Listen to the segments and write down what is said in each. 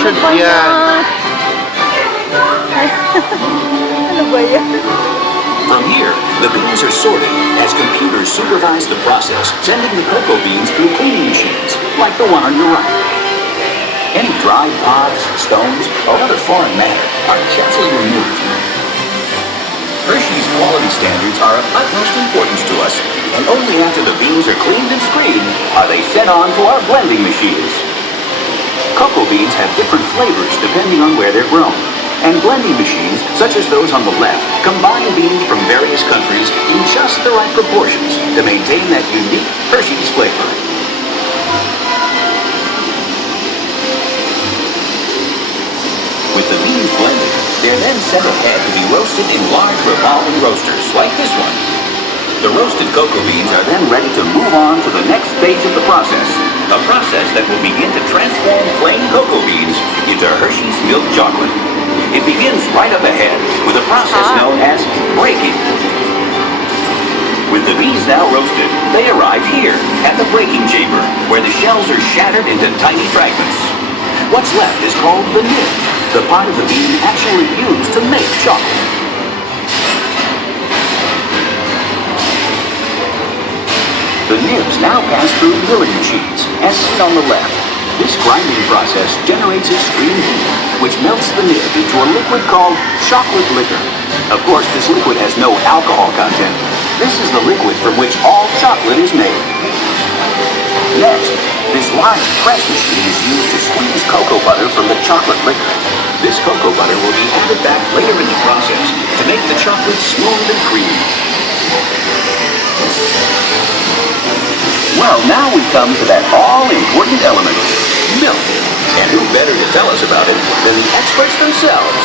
Passion, yan. Ano ba yan? From here, the beans are sorted as computers supervise the process, sending the cocoa beans through cleaning machines, like the one on your right. Any dried pods, stones, or other foreign matter are carefully removed. Hershey's quality standards are of utmost importance to us, and only after the beans are cleaned and screened are they sent on to our blending machines. Cocoa beans have different flavors depending on where they're grown, and blending machines, such as those on the left, combine beans from various countries in just the right proportions to maintain that unique Hershey's flavor. With the beans blended, they're then sent ahead to be roasted in large revolving roasters, like this one. The roasted cocoa beans are then ready to move on to the next stage of the process, a process that will begin to transform plain cocoa beans into Hershey's milk chocolate. It begins right up ahead with a process known as breaking. With the beans now roasted, they arrive here at the breaking chamber, where the shells are shattered into tiny fragments. What's left is called the nib, the part of the bean actually used to make chocolate. The nibs now pass through milling machines, as seen on the left. This grinding process generates a stream heat, which melts the nib into a liquid called chocolate liquor. Of course, this liquid has no alcohol content. This is the liquid from which all chocolate is made. Next, this large press machine is used to squeeze cocoa butter from the chocolate liquor. This cocoa butter will be added back later in the process to make the chocolate smooth and creamy. Well, now we come to that all-important element, milk. And who better to tell us about it than the experts themselves?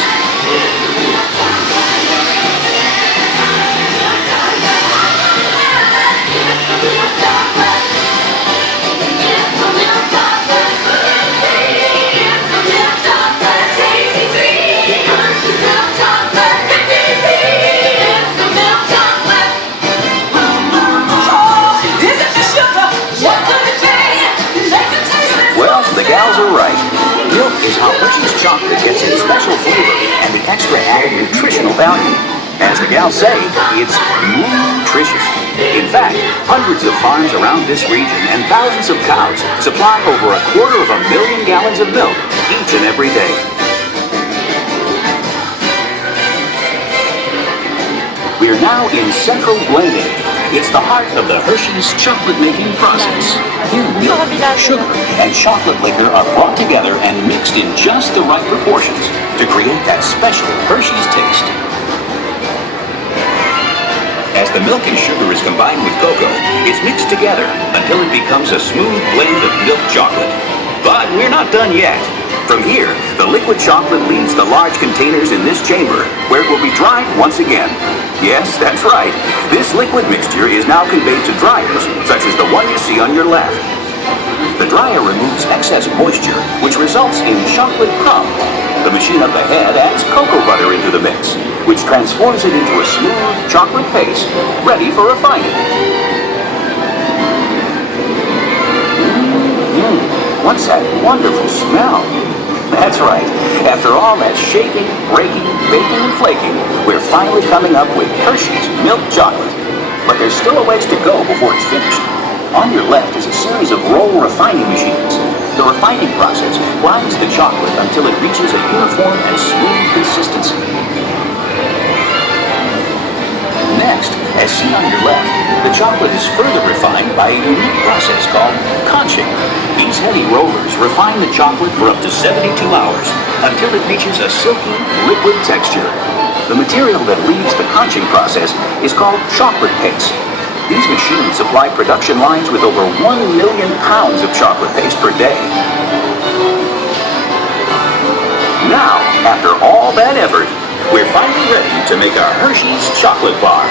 Is how Hershey's chocolate gets its special flavor and the extra added nutritional value. As the gals say, it's nutritious. In fact, hundreds of farms around this region and thousands of cows supply over 250,000 gallons of milk each and every day. We are now in central blending. It's the heart of the Hershey's chocolate-making process. Here, milk, sugar, and chocolate liquor are brought together and mixed in just the right proportions to create that special Hershey's taste. As the milk and sugar is combined with cocoa, it's mixed together until it becomes a smooth blend of milk chocolate. But we're not done yet. From here, the liquid chocolate leaves the large containers in this chamber, where it will be dried once again. Yes, that's right. This liquid mixture is now conveyed to dryers, such as the one you see on your left. The dryer removes excess moisture, which results in chocolate crumb. The machine up ahead adds cocoa butter into the mix, which transforms it into a smooth chocolate paste, ready for refining. What's that wonderful smell? That's right. After all that shaking, breaking, baking, and flaking, we're finally coming up with Hershey's milk chocolate. But there's still a ways to go before it's finished. On your left is a series of roll refining machines. The refining process grinds the chocolate until it reaches a uniform and smooth consistency. Next, as seen on your left, the chocolate is further refined by a unique process called conching. These heavy rollers refine the chocolate for up to 72 hours until it reaches a silky, liquid texture. The material that leaves the conching process is called chocolate paste. These machines supply production lines with over 1 million pounds of chocolate paste per day. Now, after all that effort, we're finally ready to make our Hershey's chocolate bar.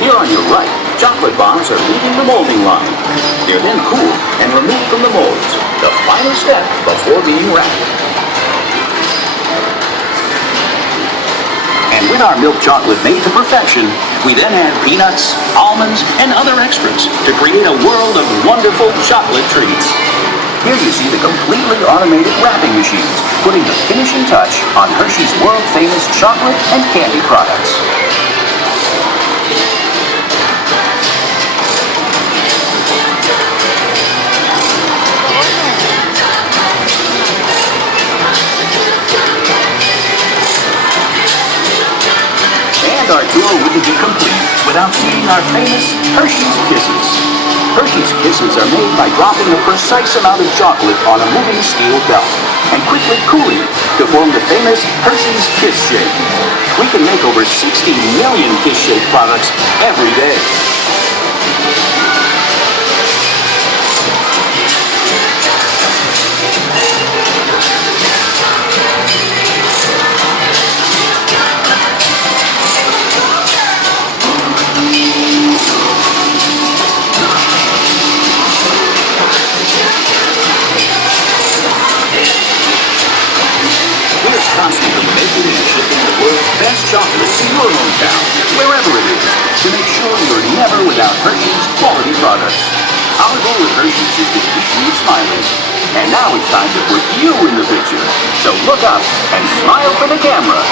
Here on your right, chocolate bars are leaving the molding line. They're then cooled and removed from the molds, the final step before being wrapped. And with our milk chocolate made to perfection, We then add peanuts, almonds, and other extras to create a world of wonderful chocolate treats. Here you see the completely automated wrapping machines, putting the finishing touch on Hershey's world-famous chocolate and candy products. And our tour wouldn't be complete without seeing our famous Hershey's Kisses. Hershey's Kisses are made by dropping a precise amount of chocolate on a moving steel belt and quickly cooling it to form the famous Hershey's Kiss Shake. We can make over 60 million Kiss Shake products every day. Constantly making and shipping the world's best chocolate to your hometown, wherever it is, to make sure you're never without Hershey's quality products. Our goal with Hershey's is to keep you smiling. And now it's time to put you in the picture. So look up and smile for the camera.